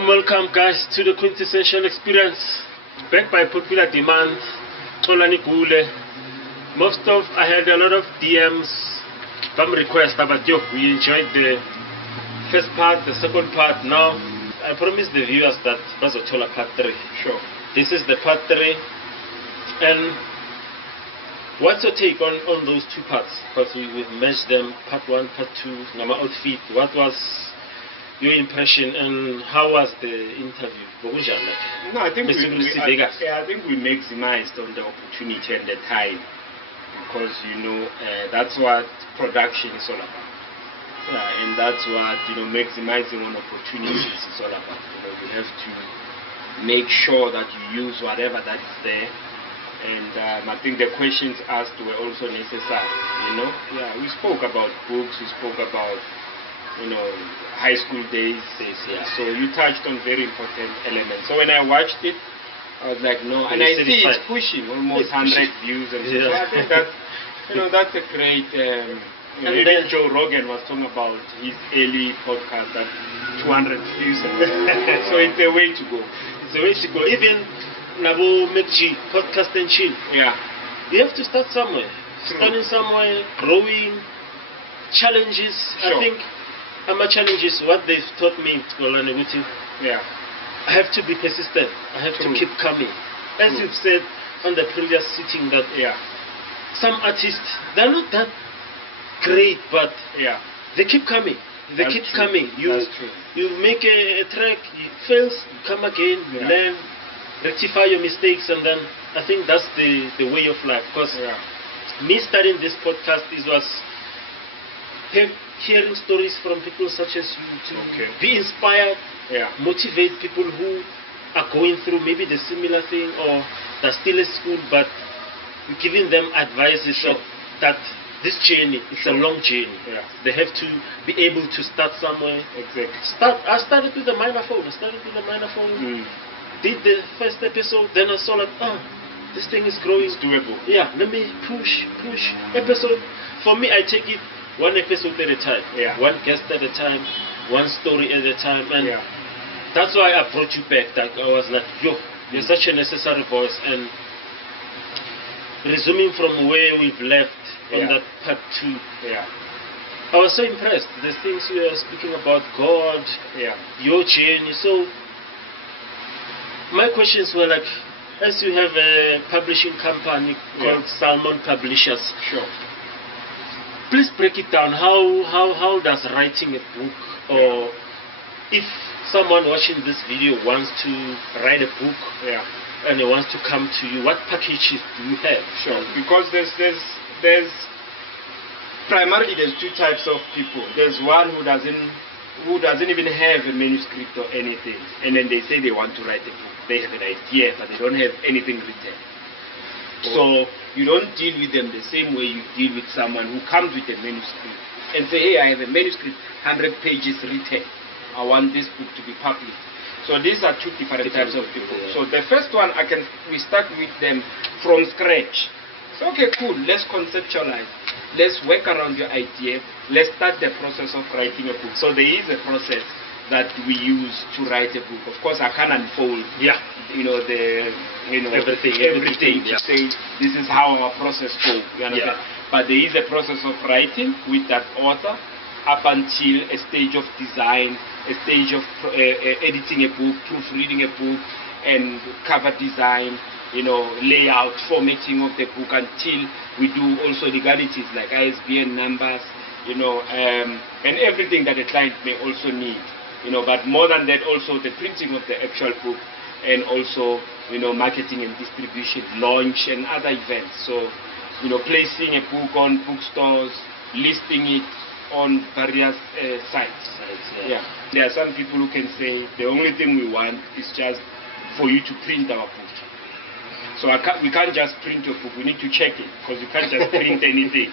Warm welcome, guys, to the Quintessential Experience. Back by popular demand, Xolani Gule. I had a lot of DMs, some requests about we enjoyed the first part, the second part. Now, I promised the viewers that Bazotola part 3. Sure. This is the part 3. And what's your take on those two parts? Because we've merged them, part 1, part 2, Nama Outfit. What was your impression and how was the interview? No, I think we maximized on the opportunity and the time, because that's what production is all about. Yeah, and that's what maximizing on opportunities is all about. We have to make sure that you use whatever that is there. And I think the questions asked were also necessary. Yeah, we spoke about books, we spoke about high school days. Yeah. So you touched on very important elements. So when I watched it, I was like, no, and I see it's pushing almost 100 views. And so I think that's a great. Even Joe Rogan was talking about his early podcast at 200 views. So it's a way to go. It's a way to go. Even Nabo Mekji, podcast and chill. Yeah. You have to start somewhere. Starting somewhere, growing, challenges. Sure. I think my challenges, what they've taught me, yeah, I have to be persistent. I have to keep coming. As you've said on the previous sitting, that some artists, they're not that great, but they keep coming. They keep coming. You make a track, it fails, you come again, you learn, rectify your mistakes, and then I think that's the way of life. Because me starting this podcast was hearing stories from people such as you to be inspired, motivate people who are going through maybe the similar thing or they're still at school, but giving them advices that this journey is a long journey. Yeah. They have to be able to start somewhere. Exactly. I started with the microphone. Did the first episode, then I saw this thing is growing. It's doable. Yeah, let me push episode. For me, I take it one episode at a time, one guest at a time, one story at a time, and that's why I brought you back. That I was like, you're such a necessary voice. And resuming from where we've left on that part 2, I was so impressed. The things you were speaking about, God, your journey. So my questions were like, as you have a publishing company called Salmon Publishers. Sure. Please break it down. How does writing a book, or if someone watching this video wants to write a book and he wants to come to you, what packages do you have? Sure. Because there's primarily there's two types of people. There's one who doesn't even have a manuscript or anything, and then they say they want to write a book. They have an idea, but they don't have anything written. So you don't deal with them the same way you deal with someone who comes with a manuscript and say, hey, I have a manuscript, 100 pages written. I want this book to be published. So these are two different types of people. So the first one, we start with them from scratch. So okay, cool, let's conceptualize. Let's work around your idea. Let's start the process of writing a book. So there is a process that we use to write a book. Of course, I can't unfold everything to say this is how our process goes. But there is a process of writing with that author up until a stage of design, a stage of editing a book, proofreading a book, and cover design, layout, formatting of the book, until we do also legalities like ISBN numbers, and everything that a client may also need. But more than that, also the printing of the actual book, and also, marketing and distribution, launch, and other events. So, placing a book on bookstores, listing it on various sites. There are some people who can say the only thing we want is just for you to print our book. So we can't just print your book. We need to check it, because you can't just print anything.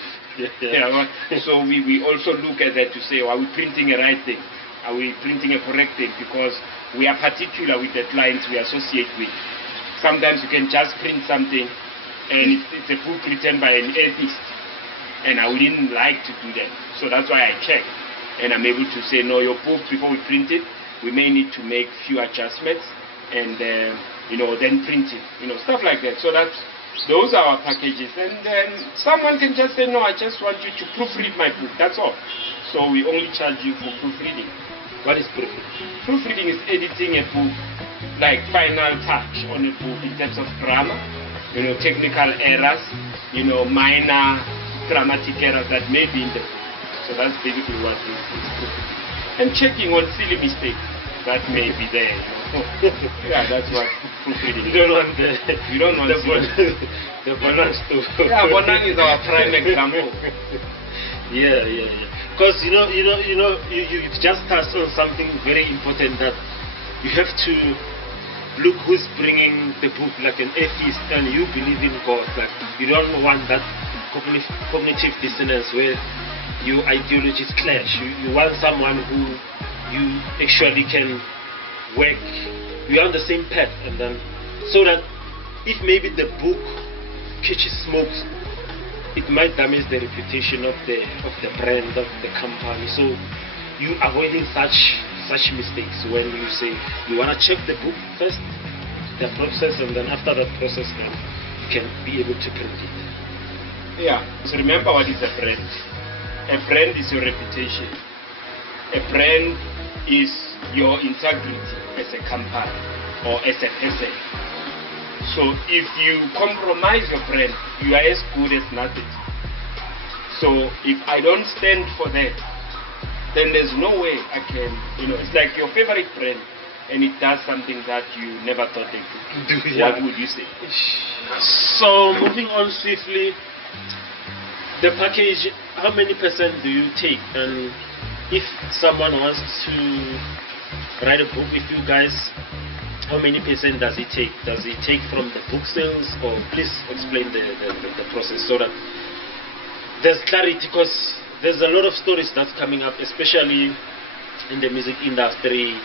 So we also look at that to say, are we printing a right thing? Are we printing a correct thing? Because we are particular with the clients we associate with. Sometimes you can just print something and it's a book written by an atheist, and I wouldn't like to do that. So that's why I check, and I'm able to say, no, your book, before we print it, we may need to make few adjustments and then print it, stuff like that. So those are our packages. And then someone can just say, no, I just want you to proofread my book. That's all. So we only charge you for proofreading. What is proofreading? Proofreading is editing a book, like final touch on a book in terms of grammar, technical errors, minor grammatic errors that may be in the book. So that's basically what is proofreading. And checking on silly mistakes that may be there. Yeah, that's what proofreading. You don't want the Bonang stuff. Yeah, Bonang is our prime example. Yeah. Because you just touched on something very important, that you have to look who's bringing the book, like an atheist, and you believe in God. Like, you don't want that cognitive dissonance where your ideologies clash. You want someone who you actually can work. We are on the same path, and then so that if maybe the book catches smoke, it might damage the reputation of the brand, of the company. So you avoiding such mistakes when you say you want to check the book first, the process, and then after that process now you can be able to print it. Yeah. So remember, what is a brand? A brand is your reputation. A brand is your integrity as a company or as a person. So if you compromise your brand, you are as good as nothing. So if I don't stand for that, then there's no way I can, it's like your favorite brand and it does something that you never thought they could do. Yeah. What would you say? So moving on swiftly, the package, how many percent do you take? And if someone wants to write a book with you guys, how many percent does it take? Does it take from the book sales? Or please explain the process so that there's clarity, because there's a lot of stories that's coming up, especially in the music industry,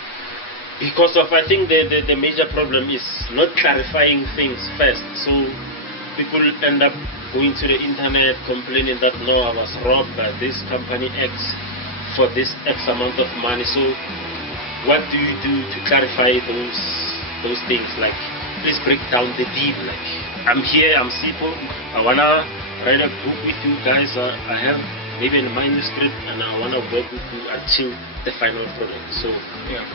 because of, I think the major problem is not clarifying things first. So people end up going to the internet complaining that, no, I was robbed by this company X for this X amount of money. So what do you do to clarify those things? Like, please break down the deal. Like, I'm here, I'm Sipho, I wanna write a book with you guys. I have maybe a manuscript and I wanna work with you until the final product. So yeah.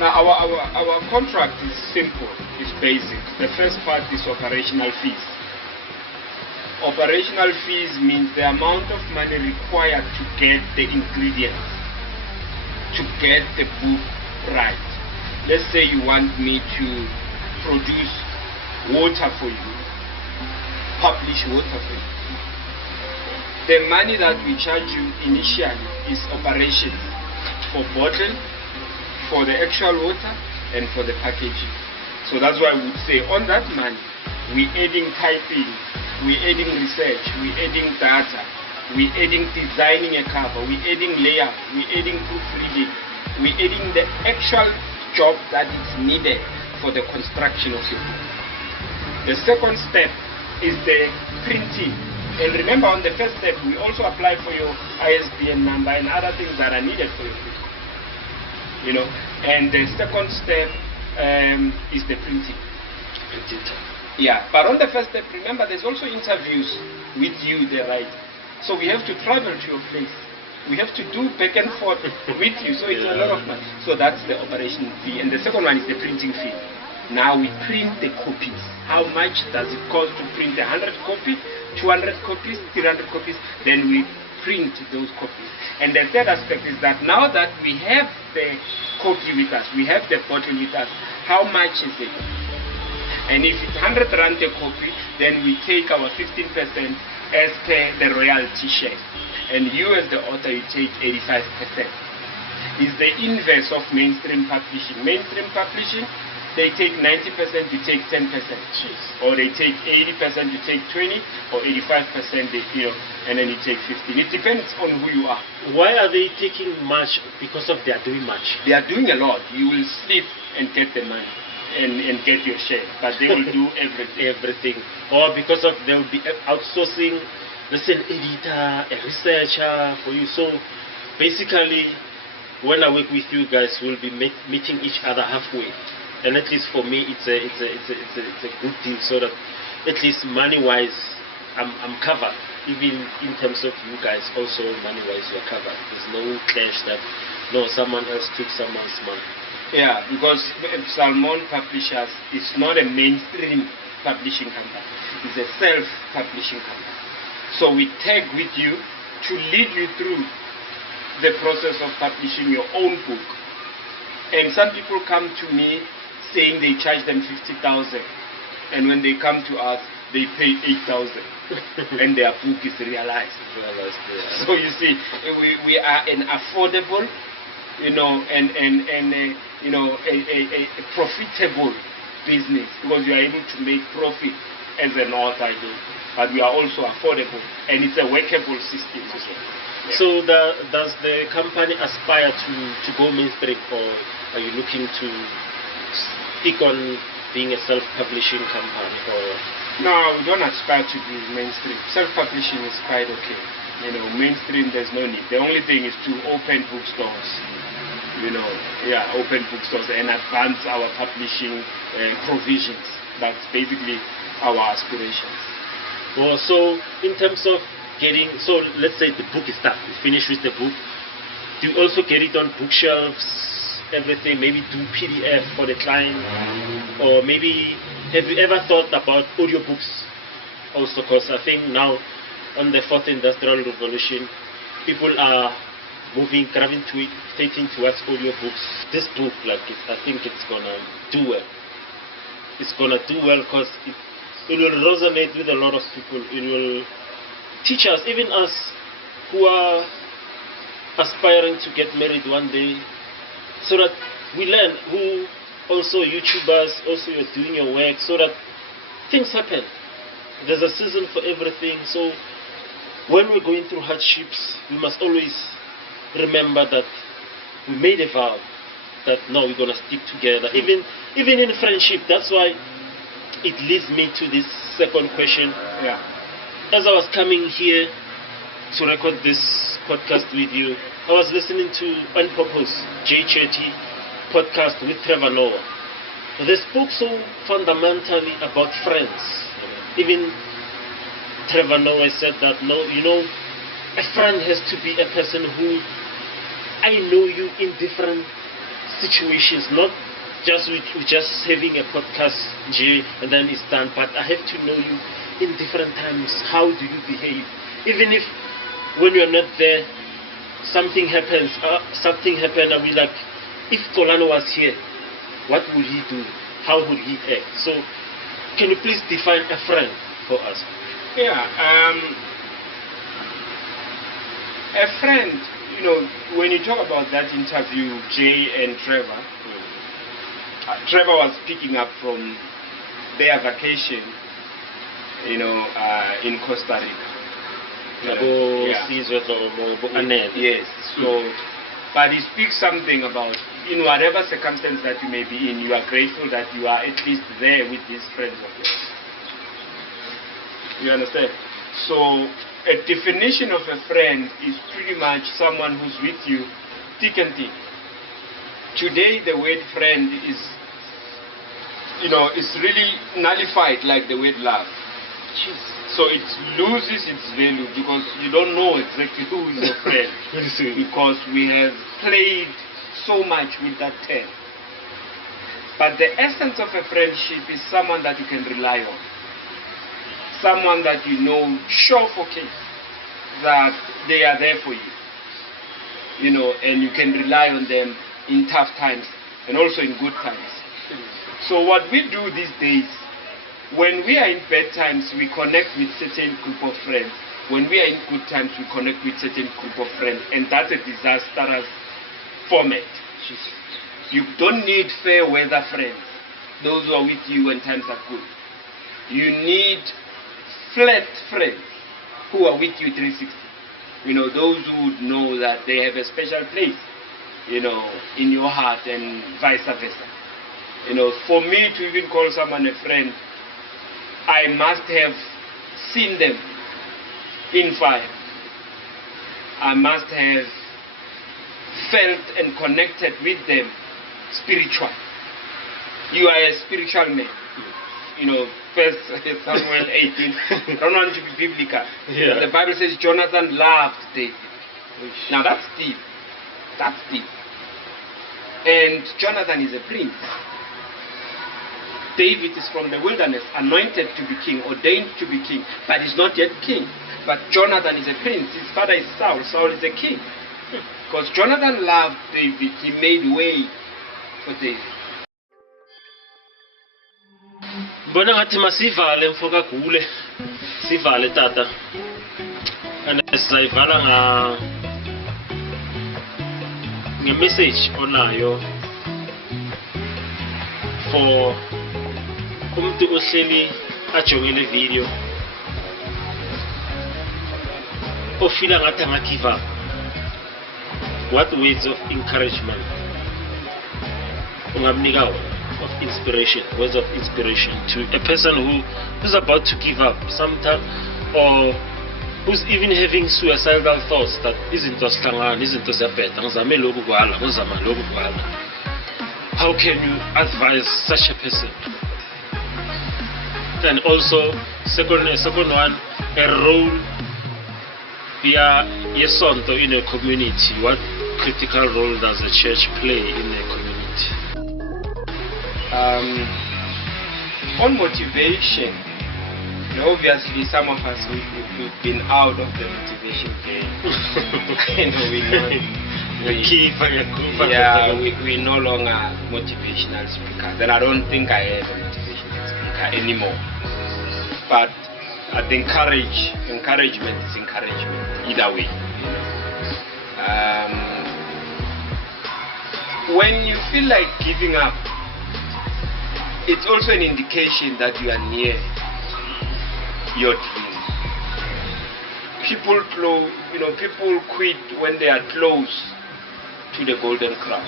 Now our contract is simple, it's basic. The first part is operational fees. Operational fees means the amount of money required to get the ingredients, to get the book right. Let's say you want me to produce water for you, publish water for you. The money that we charge you initially is operations, for bottle, for the actual water, and for the packaging. So that's why we would say on that money, we're adding typing, we're adding research, we're adding data, we're adding designing a cover, we're adding layout, we're adding proofreading, we're adding the actual job that is needed for the construction of your book. The second step is the printing. And remember, on the first step, we also apply for your ISBN number and other things that are needed for your book. And the second step is the printing. Yeah, but on the first step, remember, there's also interviews with you, the writer. So we have to travel to your place. We have to do back and forth with you. So it's a lot of money. So that's the operation fee. And the second one is the printing fee. Now we print the copies. How much does it cost to print 100 copies, 200 copies, 300 copies? Then we print those copies. And the third aspect is that now that we have the copy with us, we have the bottle with us, how much is it? And if it's 100 rand a copy, then we take our 15% as per the royalty share. And you as the author, you take 85%. It's the inverse of mainstream publishing. Mainstream publishing, they take 90%, you take 10%. Jeez. Or they take 80%, you take 20%, or 85%, and then you take 15%. It depends on who you are. Why are they taking much? Because of they are doing much. They are doing a lot. You will sleep and get the money and get your share, but they will do everything. Or because of they will be outsourcing, let's say an editor, a researcher for you. So basically, when I work with you guys, we'll be meeting each other halfway, and at least for me, it's a good deal, so that at least money-wise, I'm covered. Even in terms of you guys, also money-wise, you're covered. There's no clash that no someone else took someone's money. Yeah, because Salmon Publishers is not a mainstream publishing company. It's a self-publishing company. So we tag with you to lead you through the process of publishing your own book. And some people come to me saying they charge them 50,000, and when they come to us, they pay 8,000, and their book is realized. Yeah. So you see, we are an affordable, a profitable business, because you are able to make profit as an author, but we are also affordable, and it's a workable system as well. Yeah. So does the company aspire to go mainstream, or are you looking to stick on being a self-publishing company? Or no, we don't aspire to be mainstream. Self-publishing is quite okay. Mainstream, there's no need. The only thing is to open bookstores. Open bookstores and advance our publishing provisions. That's basically our aspirations. Well, so in terms of so let's say the book is done, you finish with the book, do you also get it on bookshelves, everything, maybe do PDF for the client, or maybe have you ever thought about audiobooks also? Because I think now on the 4th Industrial Revolution, people are gravitating towards audiobooks. This book, I think it's gonna do well. It's gonna do well because it will resonate with a lot of people. It will teach us, even us who are aspiring to get married one day, so that we learn, who also YouTubers, also you're doing your work, so that things happen. There's a season for everything. So when we're going through hardships, we must always remember that we made a vow that no, we're gonna stick together, even in friendship. That's why it leads me to this second question. Yeah. As I was coming here to record this podcast with you, I was listening to On Purpose, J. Chetty podcast with Trevor. They spoke so fundamentally about friends. Even Trevor said that a friend has to be a person who I know you in different situations, not just with just having a podcast, and then it's done, but I have to know you in different times. How do you behave? Even if when you're not there, something happens, I'll be like, if Xolani was here, what would he do? How would he act? So can you please define a friend for us? Yeah, a friend, when you talk about that interview, Jay and Trevor, Trevor was picking up from their vacation, in Costa Rica. Yes. So, but he speaks something about, in whatever circumstance that you may be in, you are grateful that you are at least there with these friends of yours. You understand? So, a definition of a friend is pretty much someone who's with you thick and thin. Today, the word friend is, it's really nullified like the word love. So it loses its value because you don't know exactly who is your friend. Because we have played so much with that term. But the essence of a friendship is someone that you can rely on. Someone that sure for case that they are there for you. And you can rely on them in tough times and also in good times. So what we do these days, when we are in bad times, we connect with certain group of friends. When we are in good times, we connect with certain group of friends. And that's a disastrous format. You don't need fair weather friends, those who are with you when times are good. You need flat friends who are with you 360. Those who would know that they have a special place, in your heart, and vice versa. For me to even call someone a friend, I must have seen them in fire. I must have felt and connected with them spiritual. You are a spiritual man. You know, First Samuel 18. I don't want to be biblical. Yeah. The Bible says Jonathan loved David. Now that's deep. That's deep. And Jonathan is a prince. David is from the wilderness, anointed to be king, ordained to be king, but he's not yet king. But Jonathan is a prince. His father is Saul. Saul is a king. Because Jonathan loved David, he made way for David. Bona ngathi masivale mfoka Gule. Sivale tata. And sizayivala nge-message onayo for umuntu ohleli ajongele video ofila ngathi angagive up. What words of encouragement ungamnika of inspiration, words of inspiration to a person who's about to give up sometime, or who's even having suicidal thoughts that izinto sihlangana, izinto ziyabheda, ngizame lokhu kwala, ngizama lokhu kwala. How can you advise such a person? And also, second one, a role via yesonto in a community. What critical role does the church play in a community? On motivation, obviously some of us we've been out of the motivation game. We're no longer motivational speakers, and I don't think I am a motivational speaker anymore. But encouragement is encouragement either way. When you feel like giving up, it's also an indication that you are near your dream. People quit when they are close to the golden crown.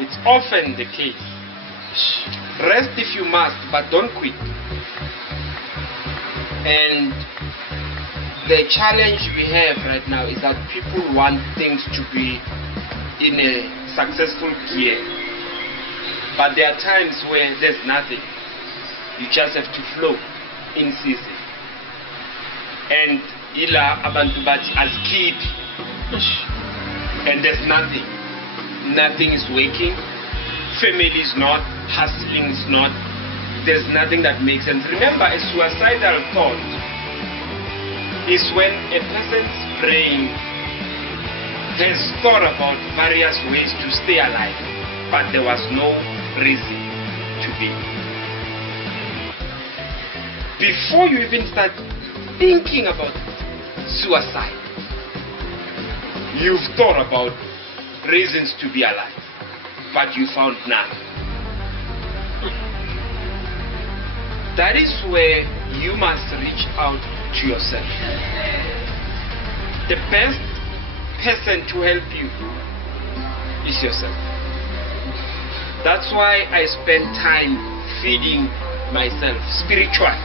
It's often the case. Rest if you must, but don't quit. And the challenge we have right now is that people want things to be in a successful gear. But there are times where there's nothing. You just have to flow in season. And ila abantu bathi azikiphi. And there's nothing. Nothing is working. Family is not. Hustling is not. There's nothing that makes sense. Remember, a suicidal thought is when a person's brain has thought about various ways to stay alive, but there was no reason to be. Before you even start thinking about suicide, you've thought about reasons to be alive, but you found none. That is where you must reach out to yourself. The best person to help you is yourself. That's why I spend time feeding myself spiritually,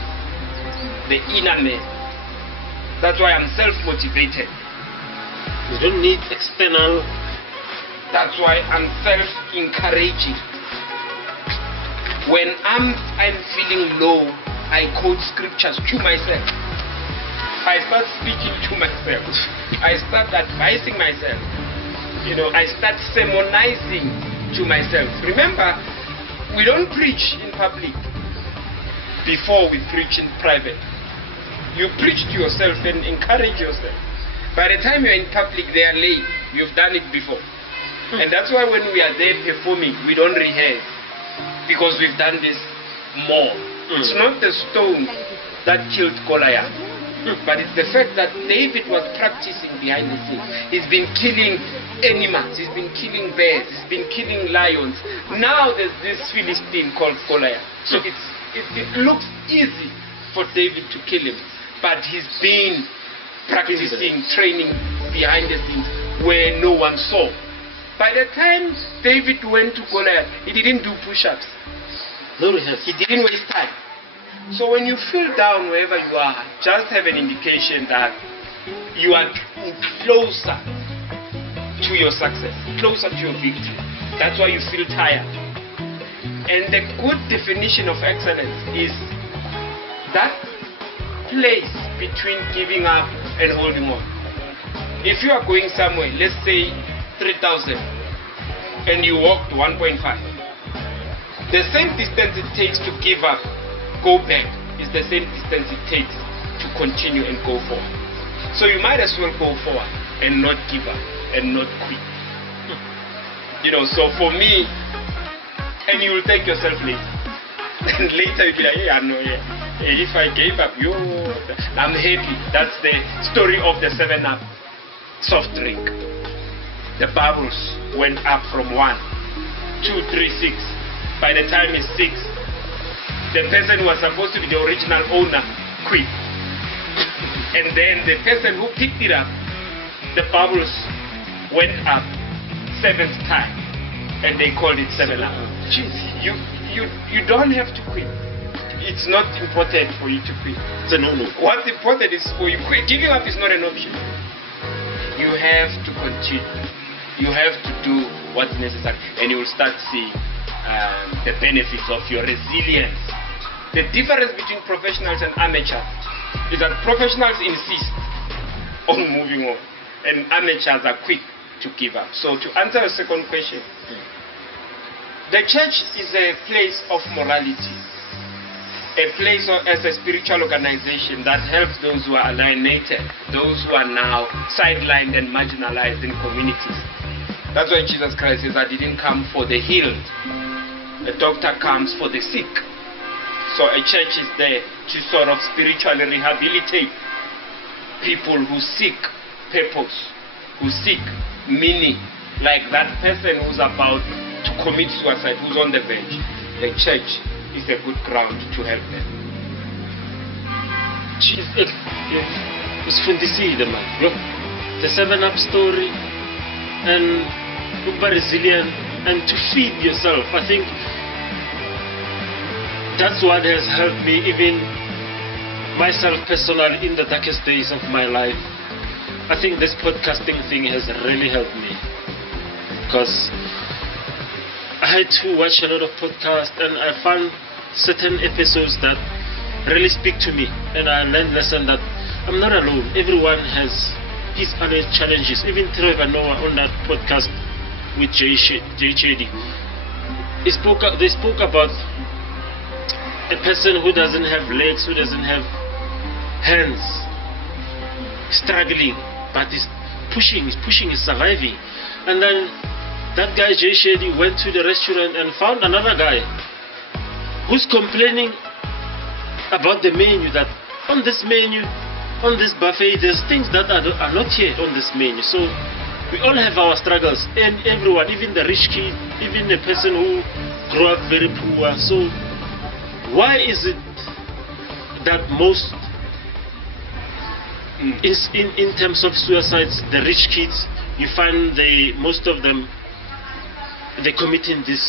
the inner man. That's why I'm self-motivated. You don't need external. That's why I'm self-encouraging. When I'm feeling low, I quote scriptures to myself. I start speaking to myself. I start advising myself. I start sermonizing to myself. Remember, we don't preach in public before we preach in private. You preach to yourself and encourage yourself. By the time you're in public, they are late. You've done it before. And that's why when we are there performing, we don't rehearse. Because we've done this more. It's not the stone that killed Goliath, but it's the fact that David was practicing behind the scenes. He's been killing animals, he's been killing bears, he's been killing lions. Now there's this Philistine called Goliath. So it looks easy for David to kill him, but he's been practicing, training behind the scenes where no one saw. By the time David went to Goliath, he didn't do push-ups. No rehearsal. He didn't waste time. So when you feel down wherever you are, just have an indication that you are closer to your success, closer to your victory. That's why you feel tired. And the good definition of excellence is that place between giving up and holding on. If you are going somewhere, let's say 3,000, and you walked 1.5, the same distance it takes to give up, go back, is the same distance it takes to continue and go forward. So you might as well go forward and not give up and not quit. So for me, and you will thank yourself later. And later you'll be like, if I gave up, I'm happy. That's the story of the 7-Up soft drink. The bubbles went up from 1, 2, 3, 6. By the time it's 6, the person who was supposed to be the original owner quit. And then the person who picked it up, the bubbles went up 7th time, and they called it 7-Up. You don't have to quit. It's not important for you to quit. It's a no-no. What's important is for you quit. Giving up is not an option. You have to continue. You have to do what's necessary, and you will start seeing the benefits of your resilience. The difference between professionals and amateurs is that professionals insist on moving on, and amateurs are quick to give up. So to answer the second question, the church is a place of morality, a place as a spiritual organization that helps those who are alienated, those who are now sidelined and marginalized in communities. That's why Jesus Christ says, I didn't come for the healed. The doctor comes for the sick. So a church is there to sort of spiritually rehabilitate people who seek purpose, who seek meaning, like that person who's about to commit suicide, who's on the bench. The church is a good ground to help them. Usifundisile man. Look, the 7-Up story and be resilient and to feed yourself. I think that's what has helped me, even myself personally, in the darkest days of my life. I think this podcasting thing has really helped me, because I had to watch a lot of podcasts and I found certain episodes that really speak to me, and I learned lesson that I'm not alone. Everyone has his other challenges. Even Trevor Noah on that podcast with Jay Chedi, they spoke about a person who doesn't have legs, who doesn't have hands, struggling, but is pushing, is surviving. And then that guy Jay Chedi went to the restaurant and found another guy who's complaining about the menu, that on this menu, on this buffet, there's things that are not yet on this menu. So we all have our struggles, and everyone, even the rich kid, even the person who grew up very poor. So why is it that most, in terms of suicides, the rich kids, you find most of them, they're committing this